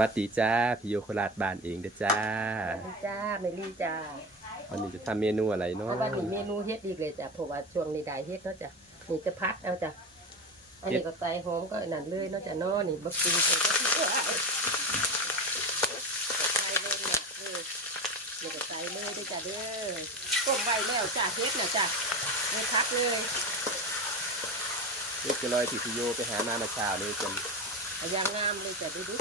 วัสดีจ้าพี่โยโคราชบ้านเองเด้อจ้า สวัสดีจ้าเมลี่จ้าวันนี้จะทำเมนูอะไรเนาะเอาวันนี้เมนูเฮ็ดอีกเลยจ้ะเพราะว่าช่วงนี้ได้เฮ็ดเนาะจ้ะนี่จะพัดเอาจ้ะอันนี้ก็ใส่หอมก็นั่นเลยเนาะจ้ะเนาะนี่บักซีใส่ก็ที่เอ้ยใส่เลยเนี่ยเลยเดี๋ยวก็ใส่เลยด้วยจ้ะเด้อต้มไว้แล้วจ้ะเฮ็ดน่ะจ้ะเลยพัดเลยเด็กจะลอยที่พี่โยไปหามาเมาเช้าเลยจนเอายางงามเลยจ้ะดูดู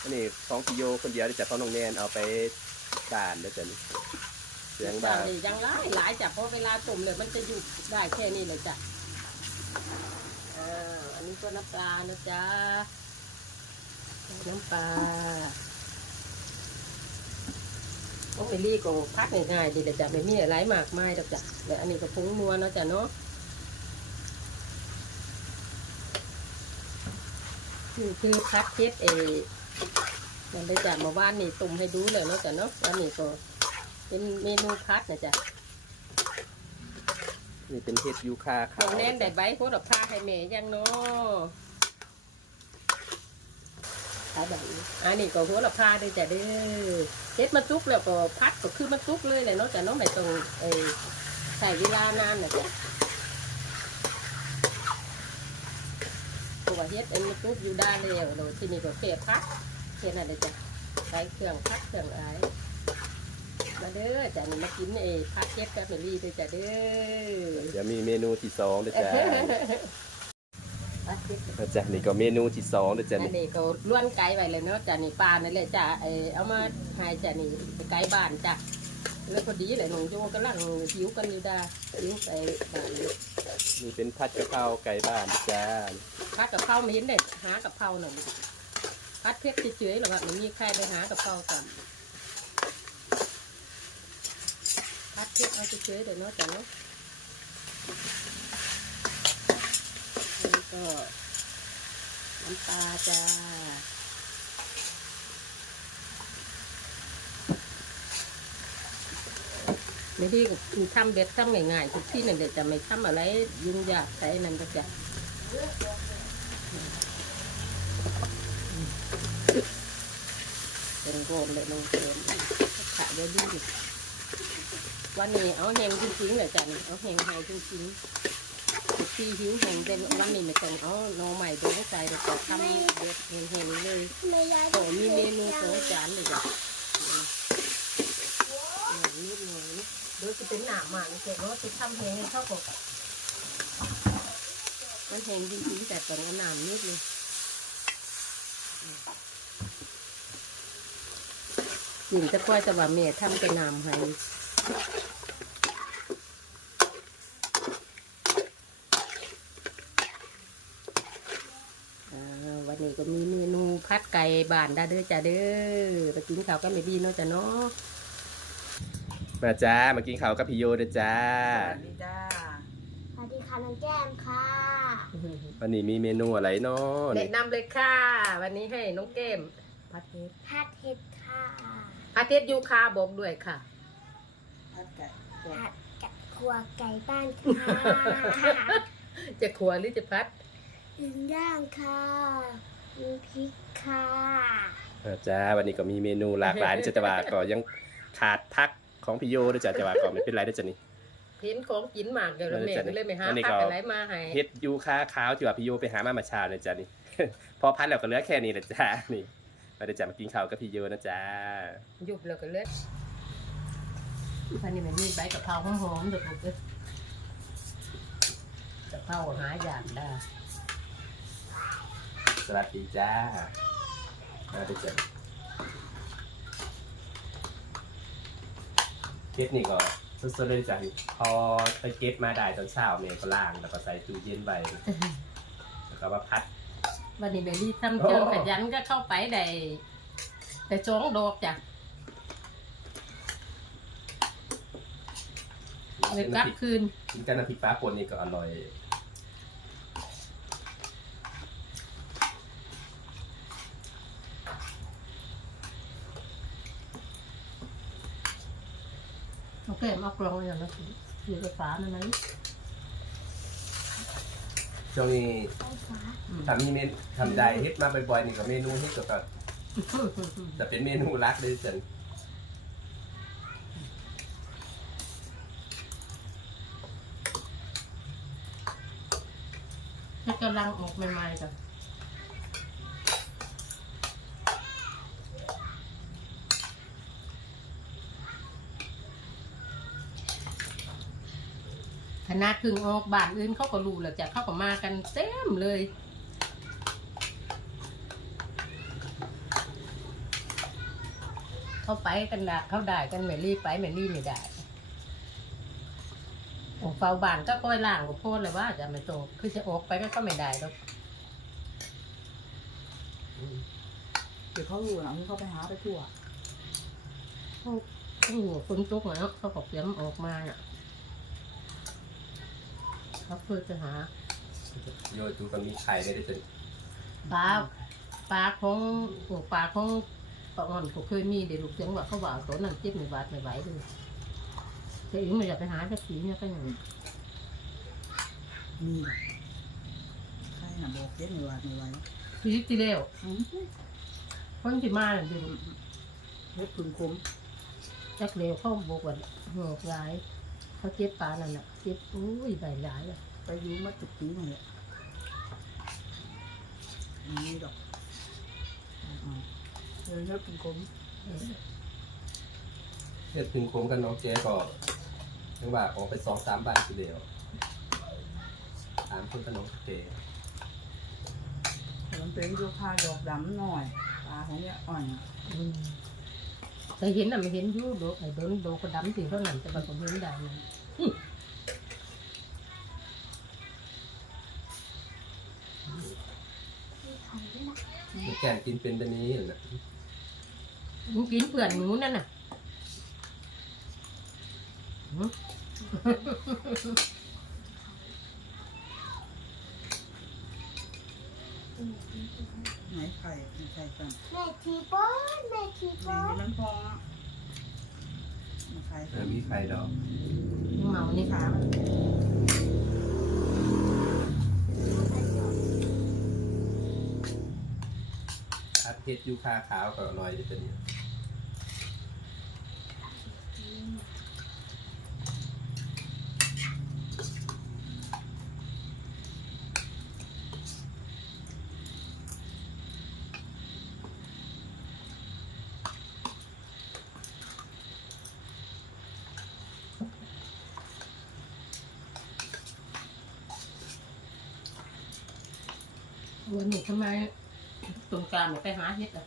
อันนี้ของพี่โยคนเดียวเด้จ้ะเพราะน้องแนนเอาไปบ้านเด้อจ้ะนี่เสียงบ้านนี่ยังหลายหลายจ้ะเพราะเวลาต้มเลยมันจะอยู่ได้แค่นี้เลยจ้ะอันนี้ก็น้ำปลานะจ๊ะน้ำปลาโอ้เมลี่ก็พักง่ายๆดีแต่จะไม่มีอะไรมากมายดอกจ้ะแต่อันนี้ก็พุงนัวเนาะจ้ะเนาะคือคือพัดเพชรเอ มันได้จากมาว่านนี่ตุ่มให้ดูเลยเนาะจ้ะเนาะอันนี้ก็เป็นเมนูพัดนะจ๊ะนี่เป็นเห็ดยูคาลขาวงแน่นได้ใบโคตรพาให้แม่ยังเนาะขายแบบนี้อันนี้ก็หัวละพาด้วยจ้ะเด้อเฮ็ดมาจุกแล้วก็พัดก็คือมันจุกเลยเลยเนาะจ้ะเนาะไม่ต้องเออใส่เวลานานนะจ้ะ เพราะว่าเฮ็ดอันนี้จุกอยู่ได้แล้วเราที่นี่ก็เสียพักเฮ็ดอะไรจ้ะใส่เครื่องพักเครื่องอะไรมาเด้อจ้ะนี่มากินเอพักเฮ็ดกับเมลี่ด้วยจ้ะเด้อเดี๋ยวมีเมนูที่สองเด้อจ้าพักเฮ็ดเด้อจ้ะนี่ก็เมนูที่สองเด้อจ้ะอันนี่นี้ก็ล้วนไก่ไว้เลยเนาะจ้ะนี่ปลานี่แหละจ้ะเออเอามาให้จ้ะนี่ไก่บ้านจ้ะ แล้วพอดีเลยน้องโยกำลังหิวกันอยู่ดาหิวไปบ้านอยู่นี่เป็นผัดกะเพราไก่บ้านเด้อจ้าพัดกับเพราไม่เห็นเด็ดหากับเพราหน่อยพัดเพชรเฉยๆหรอกว่าไม่มีใครไปหากับเพรากันพัดเพชรเอาเฉยๆเดี๋ยวเนาะจ้ะเนาะอันนี้ก็น้ำปลาจ้า ไม่ได้ทำเด็ดทำง่ายๆทุกที่นั่นเด็ดจะไม่ทำอะไรยุ่งยากใส่นั่นก็จะเป็นโกนเลยลงเต็มขาเดี๋ยวดีวันนี้เอาแหงจริงๆเลยจ้ะนี่เอาแหงไห้จริงๆทุกที่หิวแหงเป็นวันนี้ไม่ต้องเอาหนอใหม่ตัวใส่แต่จะทำเด็ดแหงๆเลยไม่ย้ายโอ้มีเมนูสองจานเลยจ้ะนิดหน่อย โดยจะเป็นหนามมากเจ๊เนาะจะทำแหงให้เข้ากับมันแหงจริงๆแต่ตองเอาหนามนิดนึงหญิงจะกล้วยต่ว่าเมียทำแต่หนามให้วันนี้ก็มีเมนูพัดไก่บานได้เด้อจ้าเด้อไปกินข้าวกันไม่ดีเนาะจ้ะเนาะ มาจ้ามากินข้าวกับพี่โยเด้อจ้าสวัสดีค่ะน้องแก้มค่ะวันนี้มีเมนูอะไรเนาะแนะนี่นำเลยค่ะ วันนี้ให้น้องเกมพัดเทศพัดเห็ดค่ะพัดเทศยูคาบอกด้วยค่ะผัดกับครัวไก่บ้านค่ะจะขัวหรือจะพัดหนึ่งย่างค่ะมีพริกค่ะมาจ้าวันนี้ก็มีเมนูหลากหลายเด้อจ้ะแต่ว่าก็ยังขาดพัก ของพี่โยเด้อจ้ะแต่ว่าก็ไม่เป็นไรเด้อจ้ะนี่ เห็นของกินหมากเดี๋ยวเราแม่ก็เลยไม่หาอันนี้พัก็กอะไรมาให้เฮ็ดยูคาขาวที่ว่าพี่โยไปหามาเมาเช้าเลยจ้ะนี่ พอพัดแล้วก็เหลือแค่นี้แหละจ้านี่มาเด้อจ้ะมากินข้าวกับพี่โยนะจ้ายุบแล้วก็เลือดอันนี้มันมีใบกะเพราหอมๆเดี๋ยวผมจะกะเพราหาอย่างได้สวัสดีจ้ามาเด้อจ้ะ เฮ็ดนี่ก็สดๆเลยจ้ะนี่พอไปเก็บมาได้ตอนเช้าเมย์ก็ล้างแล้วก็ใส่ตู้เย็นไว้แล้วก็มาพัดวันนี้เบลลี่ทำเชิงโอ้ขยันก็เข้าไปได้แต่สองดอกจ้ะเลยกลับคืนกินกับน้ำพริกปลาป่นนี่ก็อร่อย โอเคเอากลองอย่างนั้นอยู่ในฝานั่นนะช่วงนี้ไฟฟ้าทำมีเมนทำได้เฮ็ดมาบ่อยๆนี่ก็เมนูเฮ็ดก็ก็จะเป็นเมนูรักเลยจันถ้ากำลังออกใหม่ๆจ้ะ คณะครึ่งออกบ้านอื่นเขาก็รู้แล้วจ้ะเขาก็มากันเต็มเลยเขาไปกันละเขาได้กันแมรี่ไปแมรี่ไม่ได้ออกเฝ้าบ้านก็ก้อยล่างกับโพดเลยว่าจะไม่ตรงคือจะออกไปก็ก็ไม่ได้แล้วเดี๋ยวเขาอยู่หลังเขาไปหาไปทั่วโอ้โหฝนตกเนาะเขาก็เตรียมออกมาน่ะ เขาเพื่อจะหาโยจูก็มีไข่ได้ด้วยจันปลาปลาของโอ้ปลาของปลาอ่อนก็เคยมีเดี๋ยวลูกเสียงว่าเขาว่าตัวนั้นเจ็บไม่บาดไม่ไหวเลยแต่อีกไม่อยากไปหาสักทีเนี่ยก็อย่างมีใครน่ะบอกเย็ดไม่ไหวไม่ไหวพีที่เร็วอืมคนที่มาเนี่ยเดี๋ยวเฮ็ดคุณคมจักเร็วเขาบอกว่าหัวร้าย เขาเจ็บปลานั่นน่ะเจ็บอุ้ยใบหลายอะไปอยูมาจุกปีนี่แหละมีดอกอ่าเออเฮ็ดคุณคมเออเฮ็ดถึงโคมกันน้องเจ๊ก็ยังว่าออกไปสองสามบาททีเดียวถามคนกับน้องเจ๊มันเป็นยูคาดอกดำหน่อยปลาของเนี่ยอ่อนอะอืม แต่เห็นน่ะไม่เห็นอยู่โดไอ้โดนโดก็ดำสิเท่านั้นจะมาผมเห็นได้นะมีไข่ด้วยนะมันแกนกินเป็นแบบนี้เหรอนะมึงกินเปื่อนหนูนั่นน่ะ หืมไหนไข่ไม่ใช่กันแม่ทีบอนแม่ทีบนี่อนมันพองอะไม่ใช่เออมีไข่ดอกเมานี่ขามันอัดเฮ็ดยูคาขาวก็น้อยจะเป็นอย่างนี้วันนี้ทำไมตรงกลางไม่ไปหาเห็ดอะ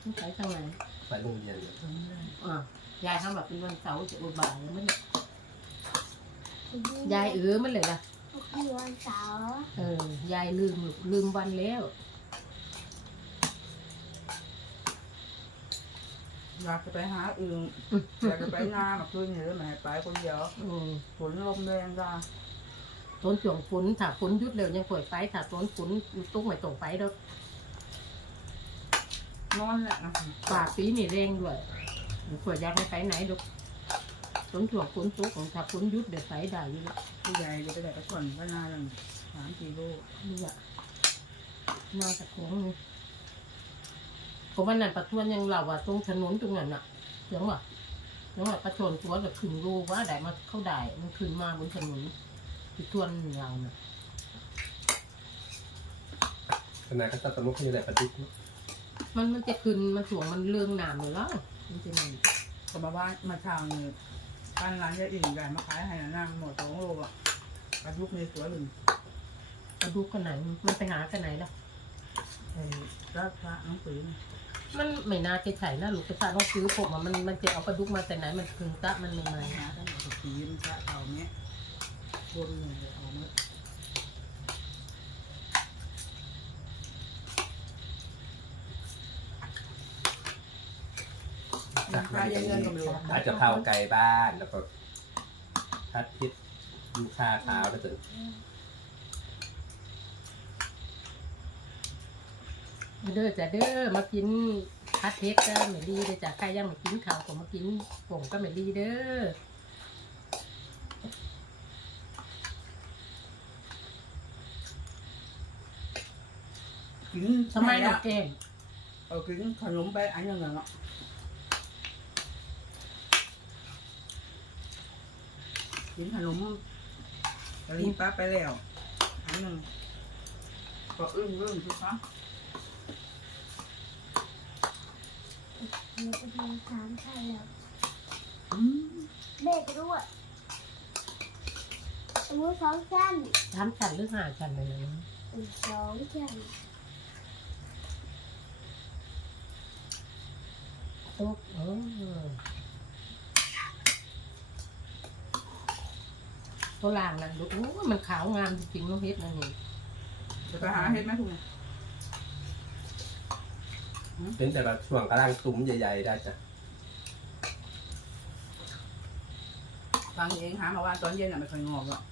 ต้องใช้ทางไหนไปโรงเรียนเนี่ยอ่ายายทำแบบเป็นวันเสาร์จะอุบายแล้วมันเนี่ยยายเออมันเลยล่ะมีวันเสาร์เออยายลืมลูกลืมวันแล้วอยากจะไปหาอื่นอยากจะไปงานมาคืนนี้แล้วแม่ให้ไปคนเดียวอืมฝนลมแรงจ้า ต้นช่วงฝนถ้าฝนหยุดเร็วยังปล่อยไปถ้าต้นฝนตุ้งไม่ตรงไปแล้วนอนแหละนะป่าปีนี่แรงด้วยปล่อยยากไม่ไปไหนลูกต้นช่วงฝนตกถ้าฝนหยุดเดี๋ยวไปได้อยู่แล้วผู้ใหญ่จะไปไหนก็ส่วนก็นานแล้วสามกิโลนี่อะน่าจะคงนี่เพราะวันนั้นประทวนยังเล่าว่าตรงถนนตรงนั้นน่ะเสียงว่าเสียงว่าประชนตัวแบบขึ้นรูว่าได้มาเข้าได้มันขึ้นมาบนถนน ที่ทวนเราน่ะขนาดก็ตัดตะมุกให้ได้ประดิษฐ์มันมันจะขึ้นมันถ่วงมันเรื่องน้ำอยู่แล้วมันจะนั่นก็มาบ้านมาทางนี่บ้านร้านยายอิ่งใหญ่มาขายให้นะนั่งหมดสองโลอะปลาดุกในสวนหนึ่งกระดูกกันไหนมันไปหากันไหนล่ะไอ้รักพระหนังสือนี่มันไม่น่าจะใช่นะลูกกระชาต้องซื้อผมอะมันมันจะเอาปลาดุกมาแต่ไหนมันถึงตะมันไม่มาหาตั้งแต่สีมันพระเก่าเนี้ย บนเลยเอาเมื่อพระยังเงินก็ไม่รู้อาจจะเผาไก่บ้านแล้วก็พัดพิษยูคาขาวแล้วจะเด้อจ้ะเด้อมากินพัดเทกก็ไม่ดีเลยจ้ะใครยังไม่กินข้าวก็มากินผมก็ไม่ดีเด้อ กินทำไมแล้น้อวงแก้มเอากินขนมไปอันหนึงแล้วเนาะกินขนมกะหรี่ปั๊บไปแล้วอันหนึงก็อึ้งอึ้งสิคะเราจะทำสามชั้นแล้วอืมเบรกด้วยสมมติสองชั้นสามชั้นหรือห้าชั้นเลยนะอีกสองชั้น ต๊ะเออตัวล่างนั่นดูโอ้ยมันขาวงามจริงๆน้องเพชรนั่นนี่จะไปหาเฮ็ดไหมคุณเป็นแต่ละช่วงกำลังตุ้มใหญ่ๆได้จ้ะฟังเองหามาว่าตอนเย็นอะไม่ค่อยงอกหรอก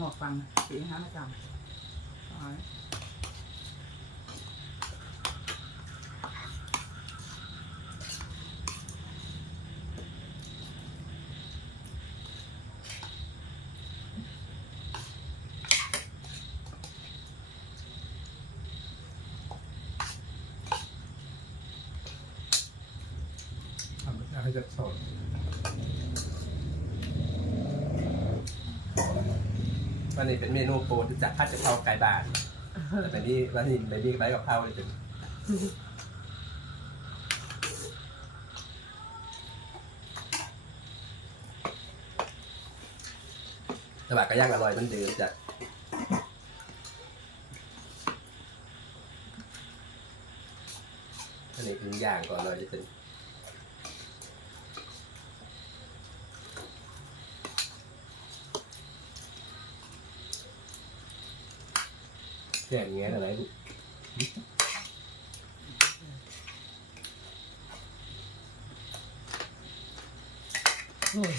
งอกฟังเองหามาจำเอาไว้ ทำให้ จะสอนวันนี้เป็นเมนูโปรดจากพัดจะเข้าไก่บ้านแต่เป็นนี่วันนี้เป็นนี่ไว้กับข้าวเลยจ้ะแต่แบบก็ย่างอร่อยเหมันเดิมจ้ะอันนี้คืออย่างก่อนเลยจะเป็น แก่งแงอะไรลูกโอ้ย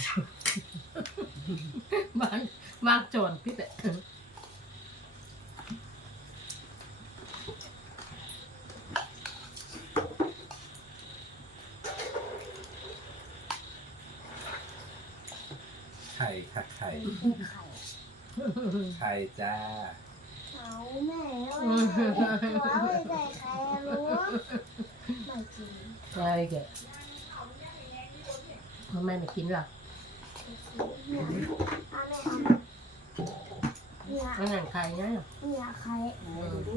บางบางโจรพี่แต่ไข่ค่ะไข่เป็นไข่ไข่จ้า เอาแม่ว่าหัวไม่ใส่ไข่รู้ไม่กินใช่แกทำไมไม่กินล่ะเนี่ยเอาแม่เอาเนี่ยอันนั้นใครเนี่ยเนี่ยไข่เอาดูดู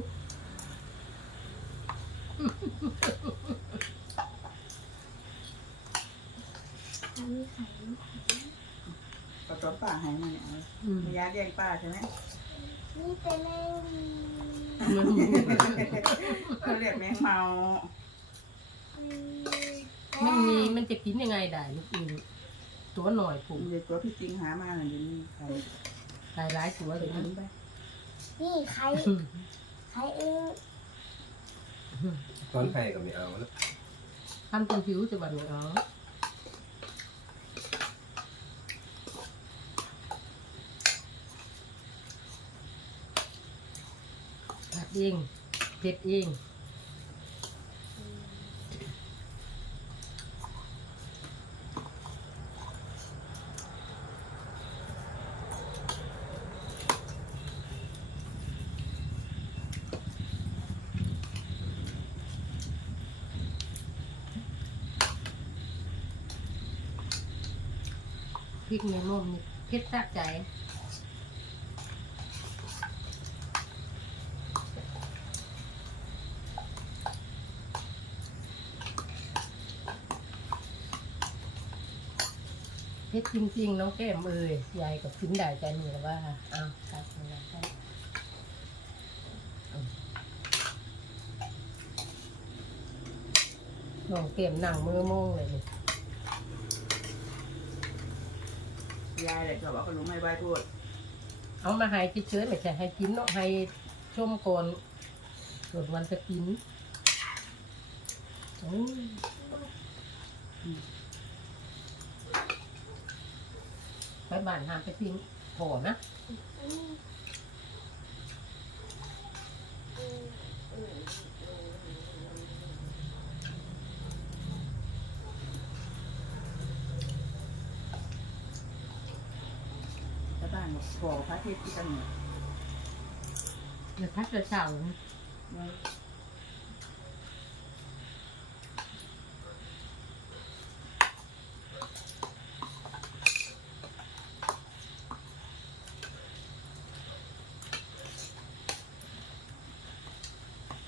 ทำไข่กระจอป้าให้มาเนี่ยเนี่เป็นแมงวีมันเขาเรียกแมงเมามันมีมันจะกินยังไงได้ลูกอืมตัวหน่อยผผมมเลยตัวพี่จริงหามาหน่อยเดี๋ยวนี้ใครหลายหลายๆตัวเลยถึนะงไปนี่ไข่ไข่เองต้นไข่ก็ไม่เอาแล้วทำจนผิวจะแบบนี้อ๋อ เองเผ็ดเองพริกเนื้อนุ่มนี่เผ็ดจักใจ ผ็ดจริง ๆ น้องแก้มเอ้ยยายกับกินได้ใจนี่แล้วว่าอ้าวตัดมาแล้วกันน้องแก้มนั่งมือโมงเลยนี่ยายเลยก็บอกเขารู้ไม่ใบพูดเอามาให้เฉยๆไม่ใช่ให้กินเนาะให้ชมก่อนส่วนวันจะกินโอ้ยไป บ้านหามไปทิ้งพอนะอืมอืมอืมชาวบ้านบอกขอพระเทพที่กันเนี่ย เดี๋ยวพักจะเช้าเออ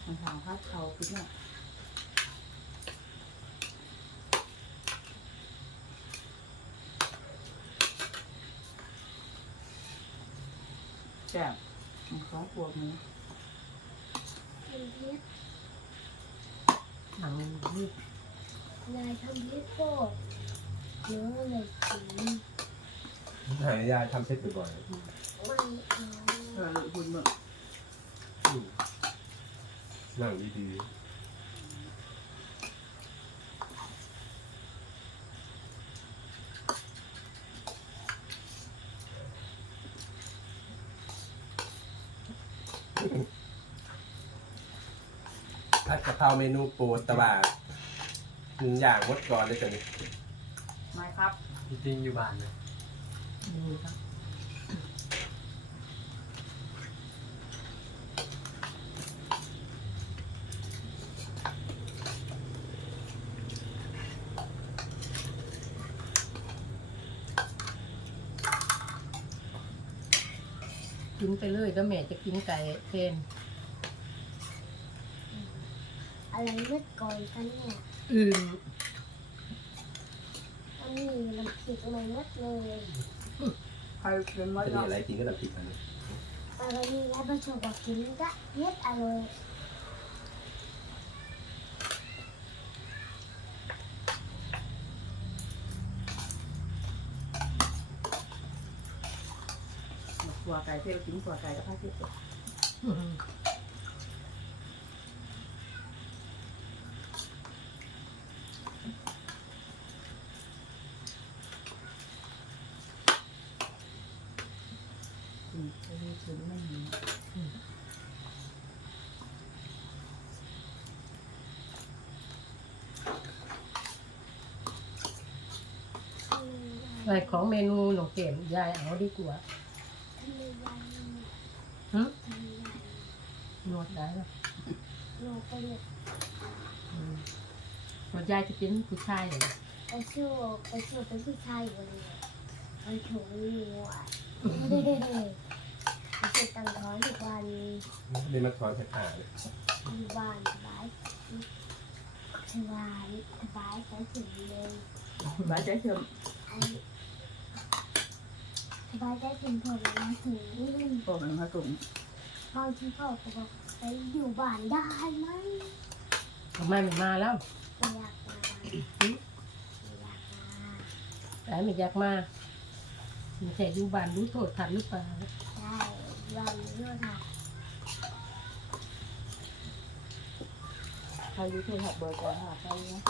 มันทางพัดเขาคิดเนี่ย แจ่บมันคล้ายพวกนี้ทำพิษหนังยืดยายทำพิษโป้เนื้อเลยกินหายายทำเซ็ตบ่อยไม่เอาเออเลยคุณมึงๆอืมนั่งดีๆ ผัดกะเพราเมนูโปรดแตะว่าหนึ่งอย่างงดก่อนเลยจ้ะนี่ไม่ครับ จริงๆอยู่บ้านนะ ดูครับ ไปเลยแล้วแม่จะกินไก่เพนอะไรเมื่อก่อนกันเนี่ยอื่นมันมีน้ำพริกอะไรเมื่อเลยใครเป็นมดจะมีเนาะอะไรกินก็น้ำพริกอันนี้อะไรนี่แล้วประชดบอกกินก็เฮ็ดอร่อย ขัวไก่ เที่ยวกินขัวไก่แล้วพาเที่ยวอืมอืมไม่ได้ซื้อไม่มีอะไรของเมนูหนงเก็มยายเอาดีกว่า ทำไมยาย หึ ทำไมยาย นวดได้แล้วหนูไปเนี่ยอืมนวดยายจะเป็นผู้ชายเหรอไปสู้ไปสู้เป็นผู้ชายอยู่เลยไปถูนี่ว่ะไปสู้ตังท้อนทุกวันนี่มาถอนแค่ขาเลยมีบ้านสบายสบายสบายใช้ถึงเลยบ้านใจเชื่อมไอ้สบายใจถึงผมมาถึงนี่พวกมันมาตุ่ มบางทีพ่อก็บอกไปอยู่บ้านได้ไหมทำไมไม่มาแล้วไม่อยากมาไม่อยากมาแต่ไม่อยากมาไม่ใช่ดูบ้านรู้โทษทันหรือเปล่าใช่บ้านเยอะค่ะใครรู้โทรศัพท์เบอร์การหาใครนะ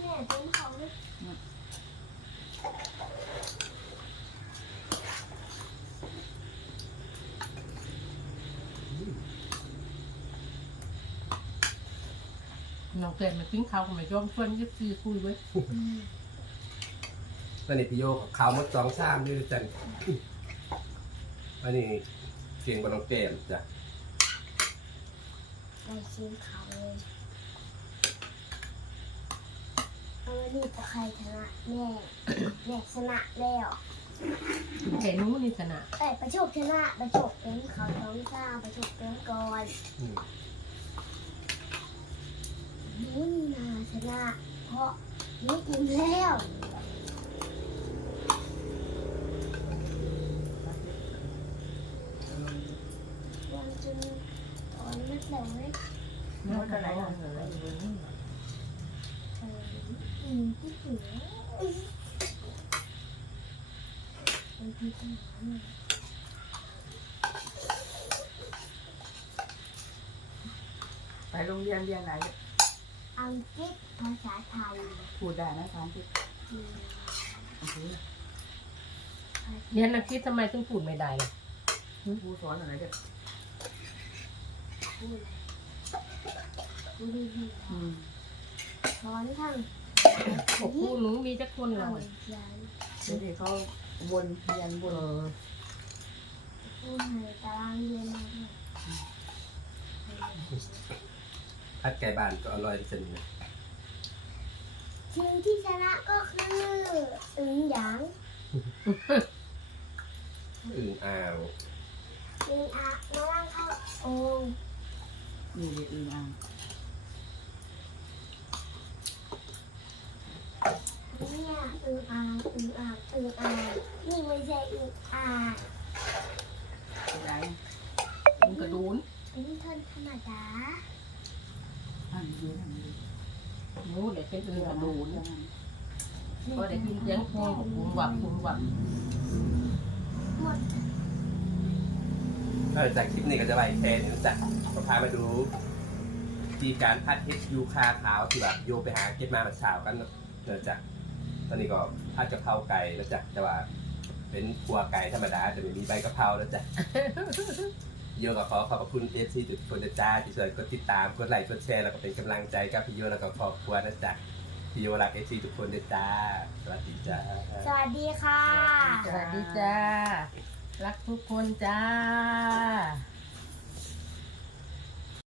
แม่เป็นเขาเลย น้องเกิดมากินข้าวกับแม่ยอมชวนยิบซีคุยไว้ตอนนี้พี่โยกขาวมดสองชามด้วยจันอันนี้เก่งกว่าน้องแก้มจ้ะไปชิมเขาเลยเอาวันนี้จะใครชนะแม่แม่ชนะแล้วแต่หนู้นี่ชนะแต่ประโชคชนะประโชคเป็นเขาท้องสร้างประโชคเป็นก่อนอื มนี่นาชนะเพราะนี่กินแล้ววันจนตอนนึกแล้วไหมน้อยเท่าไหร่ล่ะเอออืมที่เหลือวันที่ที่หาเนี่ยไปโรงเรียนเรียนไหน อังกฤษภาษาไทยพูดได้นะทางที่อืมโอเคเรียนนักคิดทำไมถึงพูดไม่ได้ล่ะผู้สอนอะไรเด็กพูดพูดดีอืมๆสอนทั้งบอกพูดหนูมีจักคนเอาเราเขียนเดี๋ยวนี้เขาวนเรียนวเอน อ พูดให้ตารางเรียนมาด้วย พัดไก่บ้านก็อร่อยที่สุดนะทีมที่ชนะก็คืออึงหยางอึ่งอ่าวอึงอะมาล่างเข้าโอ่งนี่เลยอึ่งอ่างเนี่ยอึ่งอ่างอึ่งอ่างอึ่งอ่างนี่ไม่ใช่อึ่งอ่างอะไรมันกระดูนอึ่งทนธรรมดา อ่างดูทางนี้หมูเดี๋ยวเป็นอึ่งกระดูนนก็ได้ยินเสียงพวงบุ้งวับบุ้งวับหมดเออจากคลิปนี้ก็จะไปแทนจะพามาดูทีการพัดเฮ็ดยูคาขาวที่แบบโยไปหาเก็บมาเมื่อเช้ากันเนอะจ๊ะตอนนี้ก็พัดกะเพราไก่นะจ๊ะแต่ว่าเป็นครัวไก่ธรรมดาแต่ไม่มีใบกะเพรานะจ๊ะ โยก็ขอขอบพระคุณเอฟซีทุกคนนะจ๊ะที่ช่วยกดติดตามกดไลค์กดแชร์แล้วก็เป็นกำลังใจกับพี่โยแล้วก็ครอบครัวนะจ๊ะพี่โยรักเอฟซีทุกคนนะจ๊ะสวัสดีจ้าสวัสดีค่ะ สวัสดีจ้า รักทุกคนจ้า